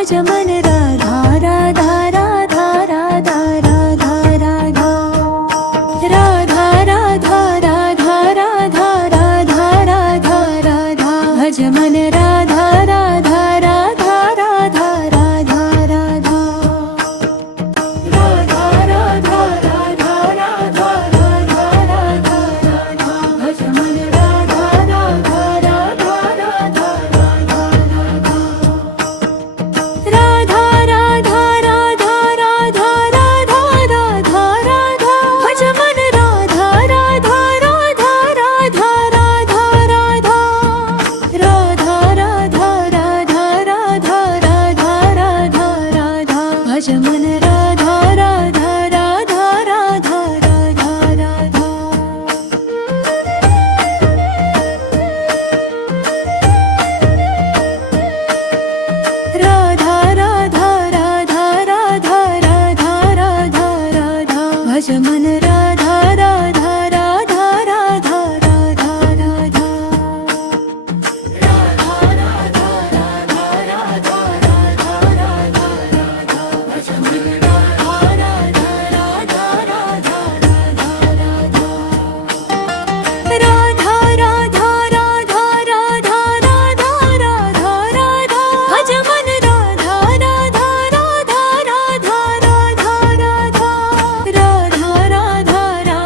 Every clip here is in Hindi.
भज मन राधा राधा राधा राधा राधा राधा राधा राधा राधा राधा राधा राधा राधा भज मन राधा राधा राधा राधा राधा राधा राधा राधा राधा राधा राधा राधा भज मन राधा राधा राधा राधा राधा राधा राधा राधा राधा राधा राधा राधा भज मन राधा राधा राधा राधा राधा राधा राधा राधा राधा राधा राधा राधा राधा भज मन राधा राधा राधा राधा राधा राधा राधा राधा राधा राधा राधा राधा राधा भज मन राधा राधा राधा राधा राधा राधा भज मन राधा राधा राधा राधा राधा राधा राधा राधा राधा राधा राधा राधा राधा भज मन राधा राधा राधा राधा राधा राधा राधा राधा राधा राधा राधा राधा राधा भज मन राधा राधा राधा राधा राधा राधा राधा राधा राधा राधा राधा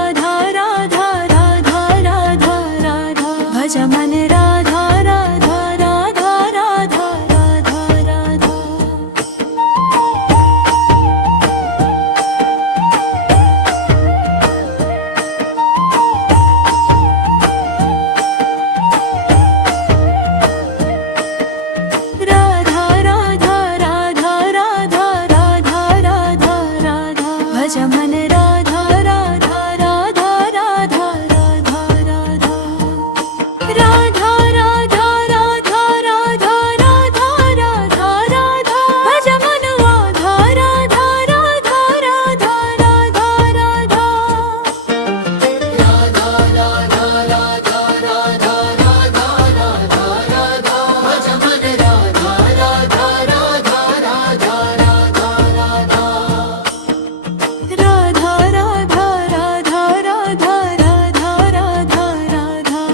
राधा राधा भज मन राधा राधा राधा राधा राधा राधा राधा राधा राधा राधा राधा राधा राधा भज मन राधा राधा राधा राधा राधा राधा राधा राधा राधा राधा राधा राधा राधा भज मन राधा राधा राधा राधा राधा राधा राधा राधा राधा राधा राधा राधा राधा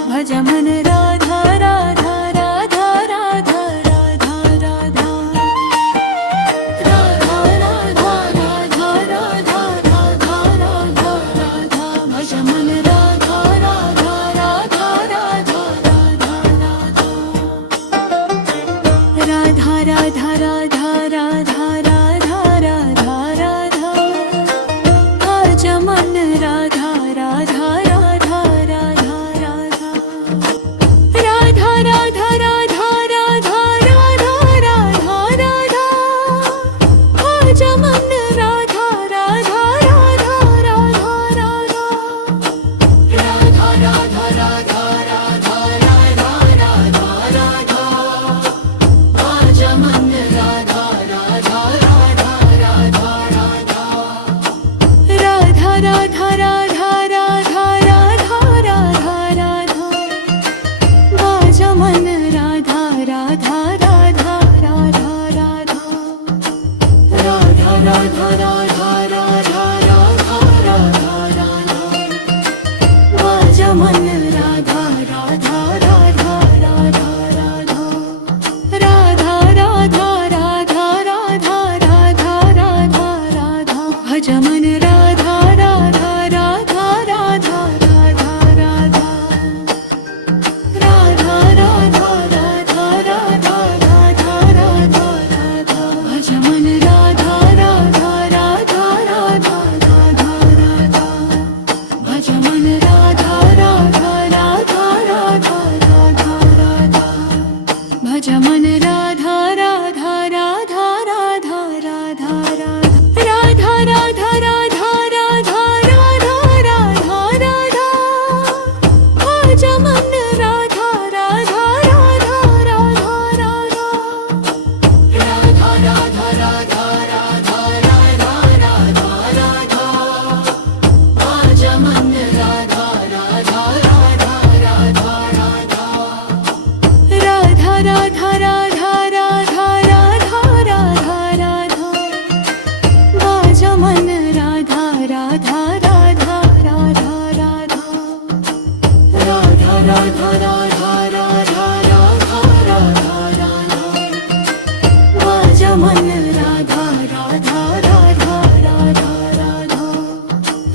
भज मन राधा राधा राधा राधा राधा राधा राधा राधा राधा राधा राधा राधा भज मन राधा राधा राधा राधा राधा राधा राधा राधा राधा राधा राधा राधा भज मन राधा राधा राधा राधा राधा राधा राधा राधा राधा राधा राधा भज मन राधा राधा राधा राधा राधा राधा राधा राधा राधा राधा राधा राधा भज मन राधा राधा राधा राधा राधा राधा राधा राधा राधा राधा राधा राधा भज मन राधा राधा राधा राधा राधा राधा राधा राधा राधा राधा राधा राधा भज मन राधा राधा राधा राधा राधा राधा राधा राधा राधा राधा राधा राधा राधा भज मन राधा राधा राधा मन राधा राधा राधा राधा राधा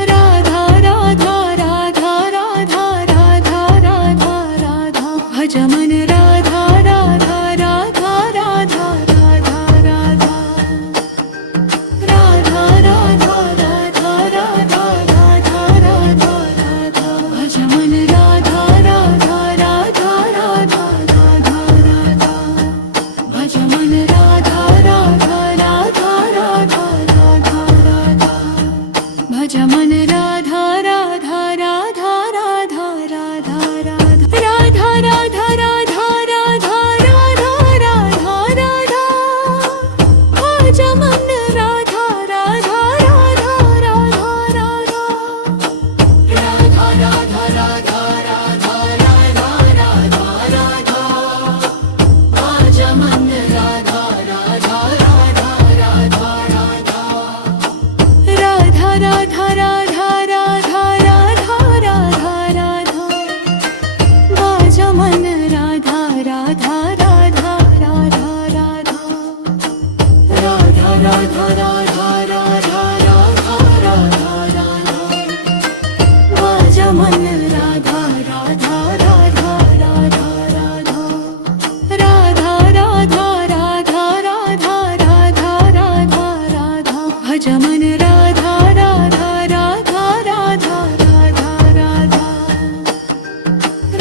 राधा राधा राधा राधा राधा राधा राधा भज मन राधा राधा राधा राधा राधा राधा राधा राधा राधा राधा राधा राधा राधा भज मन राधा राधा राधा राधा राधा राधा भज मन राधा राधा राधा राधा राधा राधा भज मन राधा राधा राधा राधा राधा राधा राधा राधा राधा राधा राधा राधा राधा भज मन राधा राधा राधा राधा राधा राधा राधा राधा राधा राधा राधा राधा भज मन राधा राधा राधा राधा राधा राधा राधा राधा राधा राधा राधा राधा भज मन राधा राधा राधा राधा राधा राधा राधा राधा राधा राधा राधा राधा भज मन राधा राधा राधा राधा राधा राधा राधा राधा राधा राधा राधा राधा भज मन राधा राधा राधा राधा राधा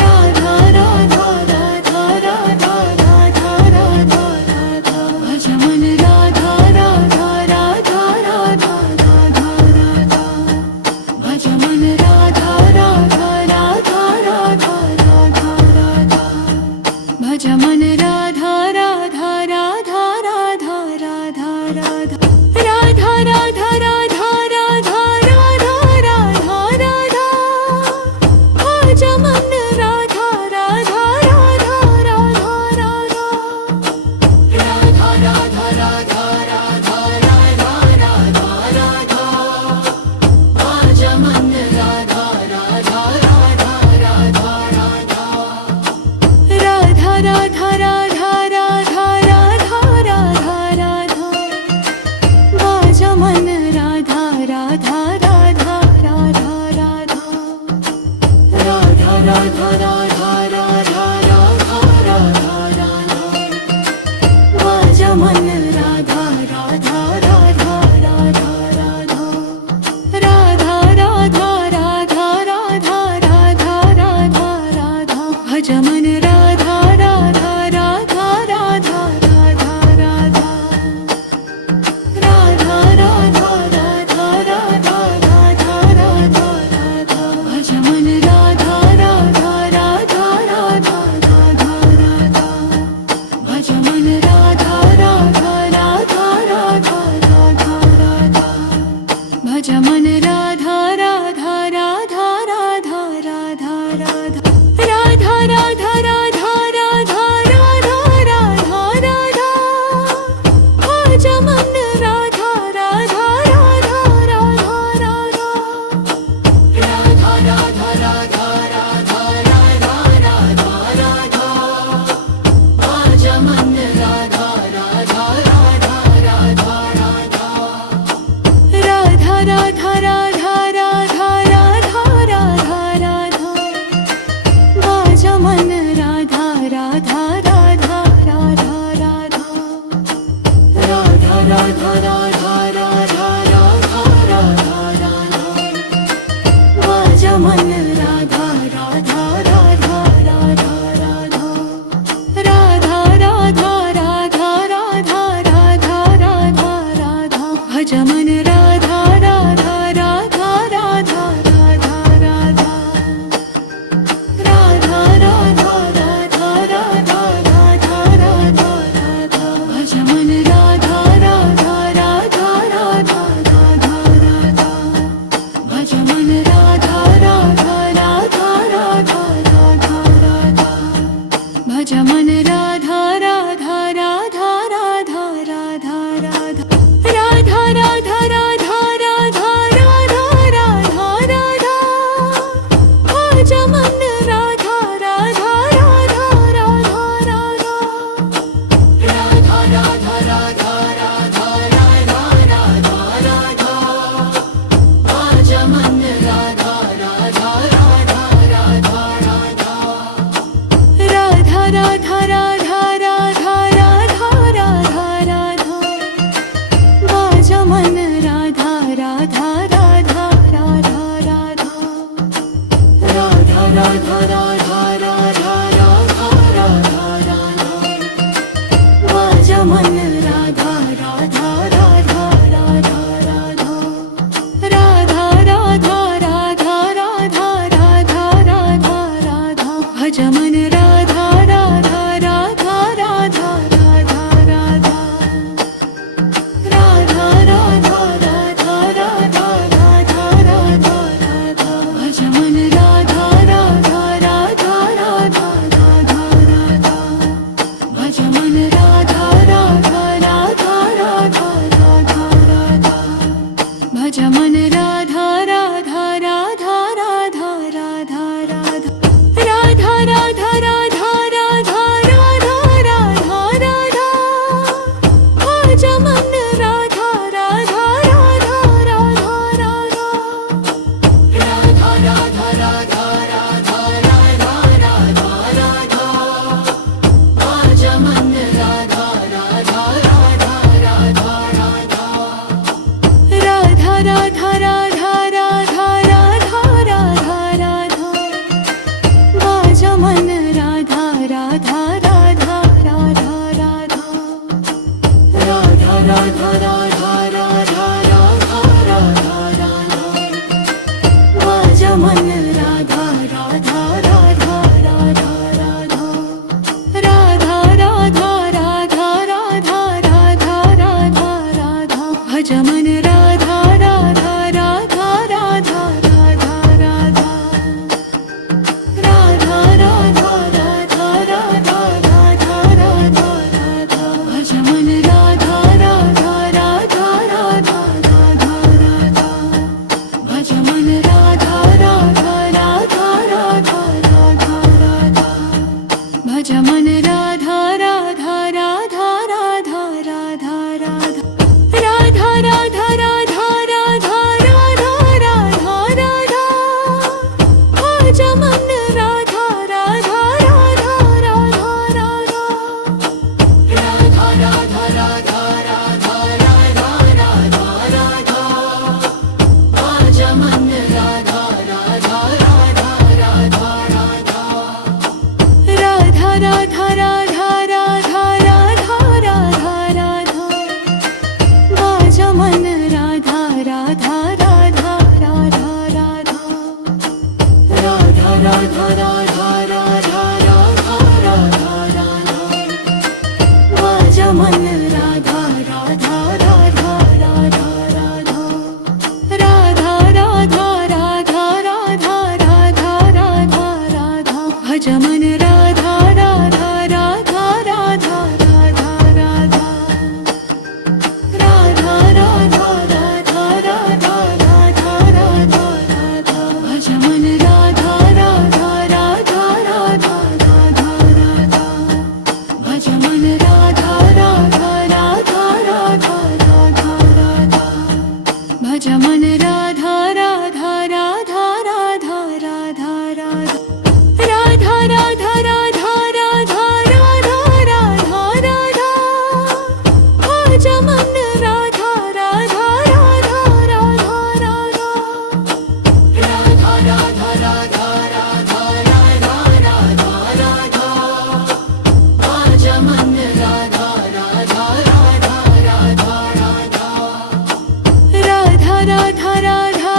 राधा राधा राधा राधा राधा राधा राधा राधा भज मन राधा राधा राधा राधा राधा राधा भज मन राधा राधा राधा राधा राधा राधा भज मन राधा राधा राधा राधा राधा राधा राधा राधा राधा राधा राधा राधा राधा भज मन राधा राधा राधा राधा राधा राधा राधा राधा राधा राधा राधा राधा भज मन राधा राधा राधा राधा राधा राधा राधा राधा राधा राधा राधा राधा भज मन राधा राधा राधा राधा राधा राधा राधा राधा राधा राधा राधा राधा भज मन राधा राधा राधा राधा राधा राधा राधा राधा राधा राधा राधा राधा भज मन राधा राधा राधा राधा राधा राधा राधा राधा राधा राधा राधा राधा राधा भज मन राधा राधा राधा राधा राधा राधा भज मन राधा राधा राधा राधा राधा राधा भज मन राधा राधा राधा राधा राधा राधा राधा राधा राधा राधा राधा राधा राधा भज मन राधा राधा राधा राधा राधा राधा राधा राधा राधा राधा राधा राधा भज मन राधा राधा राधा राधा राधा राधा राधा राधा राधा राधा राधा राधा भज मन राधा राधा राधा राधा राधा राधा राधा राधा राधा राधा राधा राधा भज मन राधा राधा राधा राधा राधा राधा राधा राधा राधा राधा राधा राधा भज मन राधा राधा राधा राधा राधा राधा राधा राधा राधा राधा राधा राधा राधा भज मन राधा राधा राधा राधा राधा राधा राधा राधा राधा माझ्या मन राधा राधा राधा राधा राधा राधा राधा राधा राधा राधा राधा राधा भज मन राधा राधा राधा राधा राधा राधा राधा राधा राधा राधा राधा राधा राधा भज मन राधा राधा राधा राधा राधा राधा भज मन राधा राधा राधा राधा राधा राधा भज मन राधा राधा राधा राधा राधा राधा राधा राधा राधा राधा राधा राधा राधा भज मन राधा राधा राधा राधा राधा राधा राधा राधा राधा राधा राधा राधा भज मन राधा राधा राधा राधा राधा राधा राधा राधा राधा राधा राधा राधा भज मन राधा राधा राधा राधा राधा राधा राधा राधा राधा राधा राधा राधा भज मन राधा राधा राधा राधा राधा राधा राधा राधा राधा राधा राधा राधा भज मन राधा राधा राधा राधा राधा राधा राधा राधा राधा राधा राधा राधा राधा भज मन राधा राधा राधा राधा राधा राधा भज मन राधा राधा राधा राधा राधा राधा भज मन राधा राधा राधा राधा राधा राधा राधा राधा राधा राधा राधा राधा राधा भज मन राधा राधा राधा राधा राधा राधा राधा राधा राधा राधा राधा राधा भज मन राधा राधा राधा राधा राधा राधा राधा राधा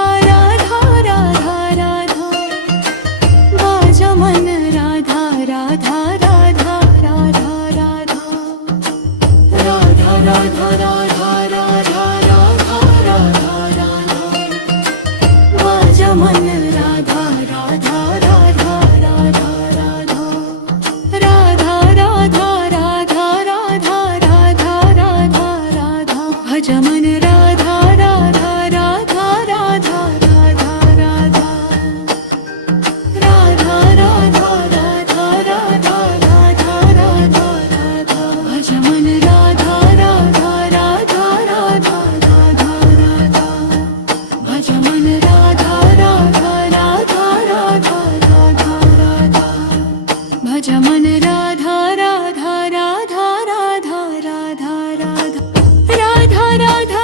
राधा राधा राधा राधा भज मन राधा राधा राधा राधा राधा राधा राधा राधा राधा राधा राधा राधा भज मन राधा राधा राधा राधा राधा राधा राधा राधा राधा राधा राधा राधा भज मन राधा राधा राधा राधा राधा राधा राधा राधा राधा राधा राधा राधा राधा भज मन राधा राधा राधा राधा राधा राधा भज मन राधा राधा राधा राधा राधा राधा भज मन राधा राधा राधा राधा राधा राधा राधा राधा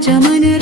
भज मन